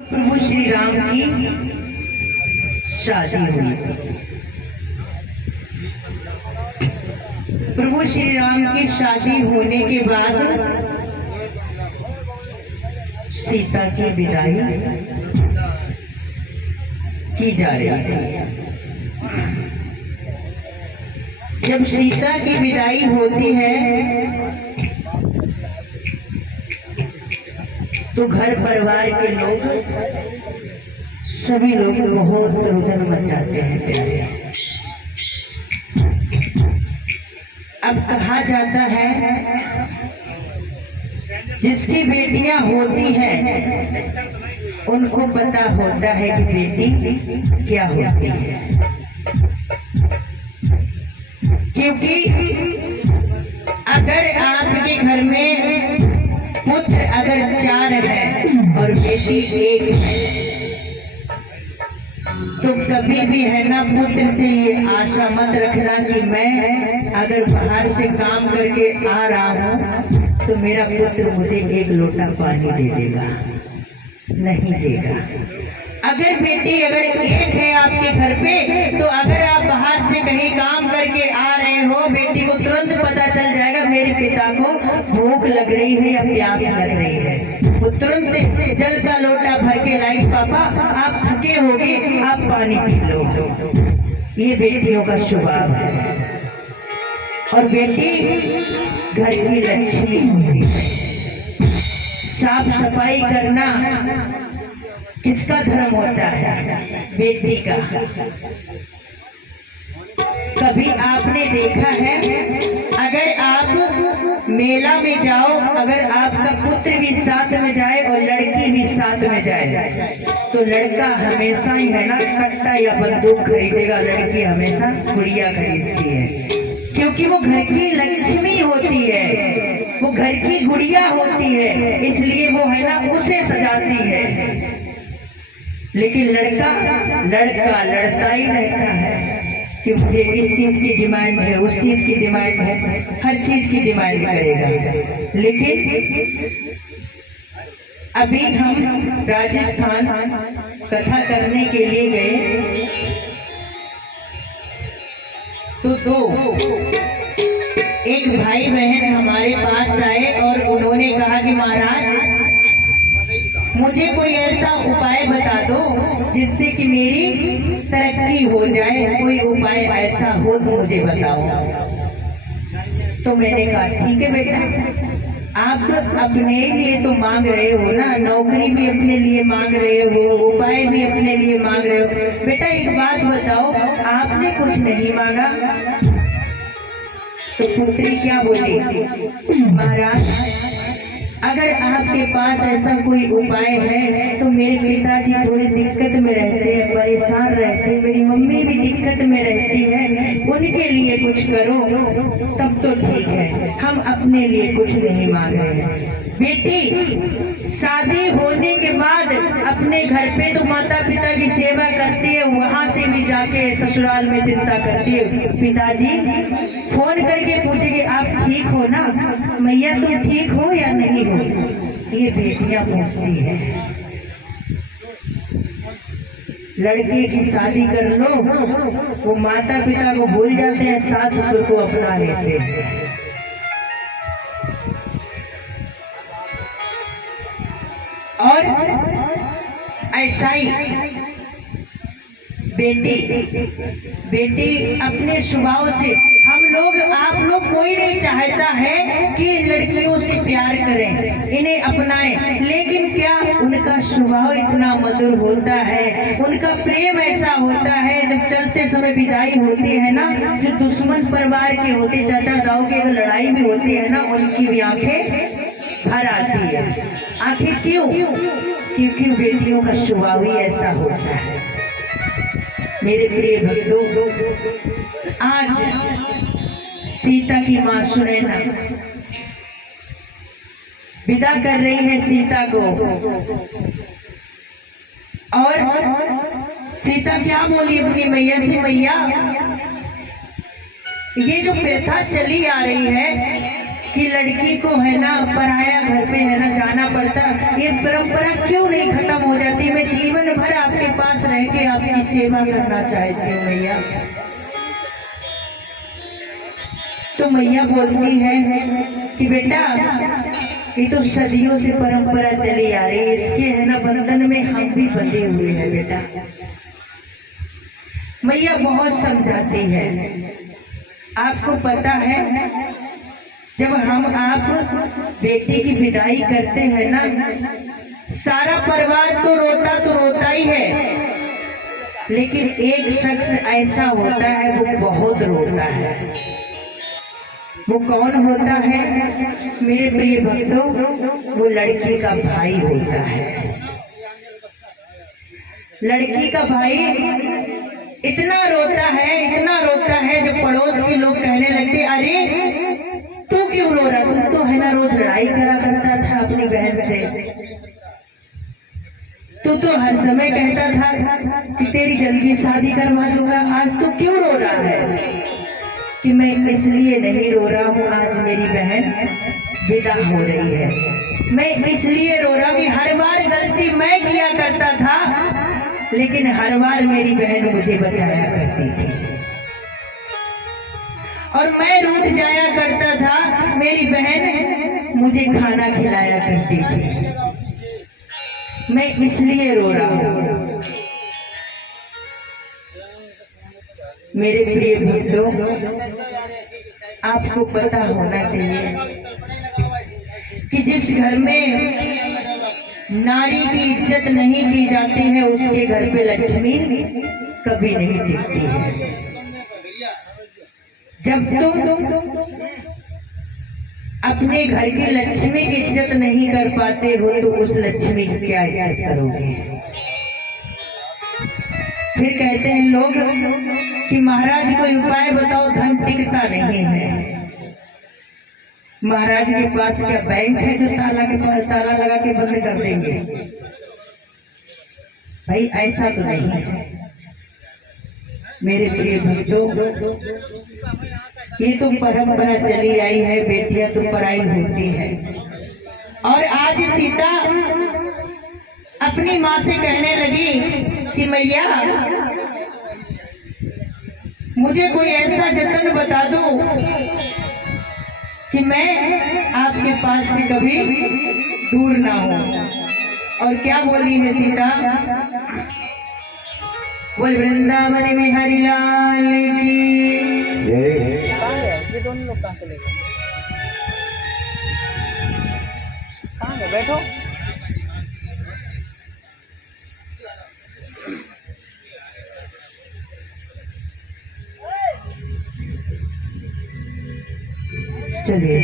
प्रभु श्री राम की शादी हुई थी। प्रभु श्री राम की शादी होने के बाद सीता की विदाई की जा रही थी। जब सीता की विदाई होती है तो घर परिवार के लोग सभी लोग बहुत रुदन मचाते हैं प्यारे। अब कहा जाता है जिसकी बेटियां होती हैं उनको पता होता है कि बेटी क्या होती है, क्योंकि अगर आपके घर में पुत्र अगर 4 है और बेटी 1 है तो कभी भी है ना पुत्र से ये आशा मत रखना कि मैं अगर बाहर से काम करके आ रहा हूँ तो मेरा पुत्र मुझे 1 लोटा पानी दे देगा, नहीं देगा। अगर बेटी अगर 1 है आपके घर पे तो अगर आप बाहर से कहीं काम करके आ रहे हो, बेटी को तुरंत पता चल जाएगा मेरे पिता को भूख लग रही है या प्यास लग रही है, वो तुरंत जल का लोटा भर के लाई, पापा आप थके होगे आप पानी पी लो। ये बेटियों का स्वभाव है। और बेटी घर की लक्ष्मी होती है। साफ सफाई करना किसका धर्म होता है? बेटी का। कभी आपने देखा है अगर आप मेला में जाओ, अगर आपका पुत्र भी साथ में जाए और लड़की भी साथ में जाए तो लड़का हमेशा ही है ना कट्टा या बंदूक खरीदेगा, लड़की हमेशा गुड़िया खरीदती है, क्योंकि वो घर की लक्ष्मी होती है, वो घर की गुड़िया होती है, इसलिए वो है ना उसे सजाती है। लेकिन लड़का लड़ता ही रहता है कि मुझे इस चीज की डिमांड है, उस चीज की डिमांड है, हर चीज की डिमांड करेगा। लेकिन अभी हम राजस्थान कथा करने के लिए गए तो एक भाई बहन हमारे पास आए और उन्होंने कहा कि महाराज मुझे कोई ऐसा उपाय बता दो जिससे कि मेरी तरक्की हो जाए, कोई उपाय ऐसा हो तो मुझे बताओ। तो मैंने कहा ठीक है बेटा, आप अपने लिए तो मांग रहे हो ना, नौकरी भी अपने लिए मांग रहे हो, उपाय भी अपने लिए मांग रहे हो, बेटा एक बात बताओ आपने कुछ नहीं मांगा? तो पुत्री क्या बोली, महाराज अगर आपके पास ऐसा कोई उपाय है तो मेरे पिताजी थोड़ी दिक्कत में रहते हैं, परेशान रहते हैं, मेरी मम्मी भी दिक्कत में रहती है, उनके लिए कुछ करो तब तो ठीक है, हम अपने लिए कुछ नहीं मांग रहे हैं। बेटी शादी होने के बाद अपने घर पे तो माता पिता की सेवा करती है, वहां से भी जाके ससुराल में चिंता करती है। पिताजी फोन करके पूछेंगे आप ठीक हो ना, मैया तुम ठीक हो या नहीं हो, ये बेटियां पूछती है। लड़के की शादी कर लो वो माता पिता को भूल जाते हैं, सास ससुर को अपना लेते हैं। और ऐसा ही बेटी अपने स्वभाव से हम लोग आप लोग कोई नहीं चाहता है कि लड़कियों से प्यार करें, इन्हें अपनाएं, लेकिन क्या उनका स्वभाव इतना मधुर होता है, उनका प्रेम ऐसा होता है, जब चलते समय विदाई होती है ना, जो दुश्मन परिवार के होते चाचा दाऊ की अगर लड़ाई भी होती है ना, उनकी भी आंखें भर आती है। आखिर क्यों? क्योंकि बेटियों का स्वभाव ही ऐसा होता है। मेरे प्रिय भक्तों, आज सीता की माँ सुनैना विदा कर रही है सीता को, और सीता क्या बोली अपनी मैया से, मैया ये जो प्रथा चली आ रही है कि लड़की को है ना पराया घर पे है ना जाना पड़ता, ये परंपरा क्यों नहीं खत्म हो जाती? सेवा करना चाहती हूँ मैया। तो मैया बोलती है कि बेटा ये तो सदियों से परंपरा चली आ रही है, इसके है ना बंधन में हम भी बंधे हुए हैं बेटा। मैया बहुत समझाती है। आपको पता है जब हम आप बेटी की विदाई करते हैं ना, सारा परिवार तो रोता ही है, लेकिन एक शख्स ऐसा होता है वो बहुत रोता है। वो कौन होता है मेरे प्रिय भक्तों? वो लड़की का भाई होता है। लड़की का भाई इतना रोता है जब पड़ोस के लोग कहने लगते, अरे तू क्यों रो रहा? तू तो है ना रोज लड़ाई करा करता था अपनी बहन से, तू तो हर समय कहता था कि तेरी जल्दी शादी करवा दूंगा, आज तू क्यों रो रहा है? कि मैं इसलिए नहीं रो रहा हूँ, आज मेरी बहन विदा हो रही है। मैं इसलिए रो रहा हूँ कि हर बार गलती मैं किया करता था, लेकिन हर बार मेरी बहन मुझे बचाया करती थी, और मैं रूठ जाया करता था, मेरी बहन मुझे खाना खिलाया करती थी। मैं इसलिए रो रहा हूँ। मेरे प्रिय भक्तों, आपको पता होना चाहिए कि जिस घर में नारी की इज्जत नहीं की जाती है, उसके घर पे लक्ष्मी कभी नहीं टिकती है। जब तुम अपने घर की लक्ष्मी की इज्जत नहीं कर पाते हो, तो उस लक्ष्मी की क्या इज्जत करोगे? फिर कहते हैं लोग कि महाराज कोई उपाय बताओ, धन टिकता नहीं है। महाराज के पास क्या बैंक है जो ताला लगा के बंद कर देंगे? भाई ऐसा तो नहीं है मेरे प्रिय भक्तों। ये तो परंपरा चली आई है, बेटियां तो पराई होती है। और आज सीता अपनी माँ से कहने लगी कि मैया मुझे कोई ऐसा जतन बता दो कि मैं आपके पास से कभी दूर ना हो। और क्या बोली है सीता? बोल वृंदावन में हरिलाल की जय। ये दोनों लोग कहाँ चले गए? कहाँ गए? बैठो। चलिए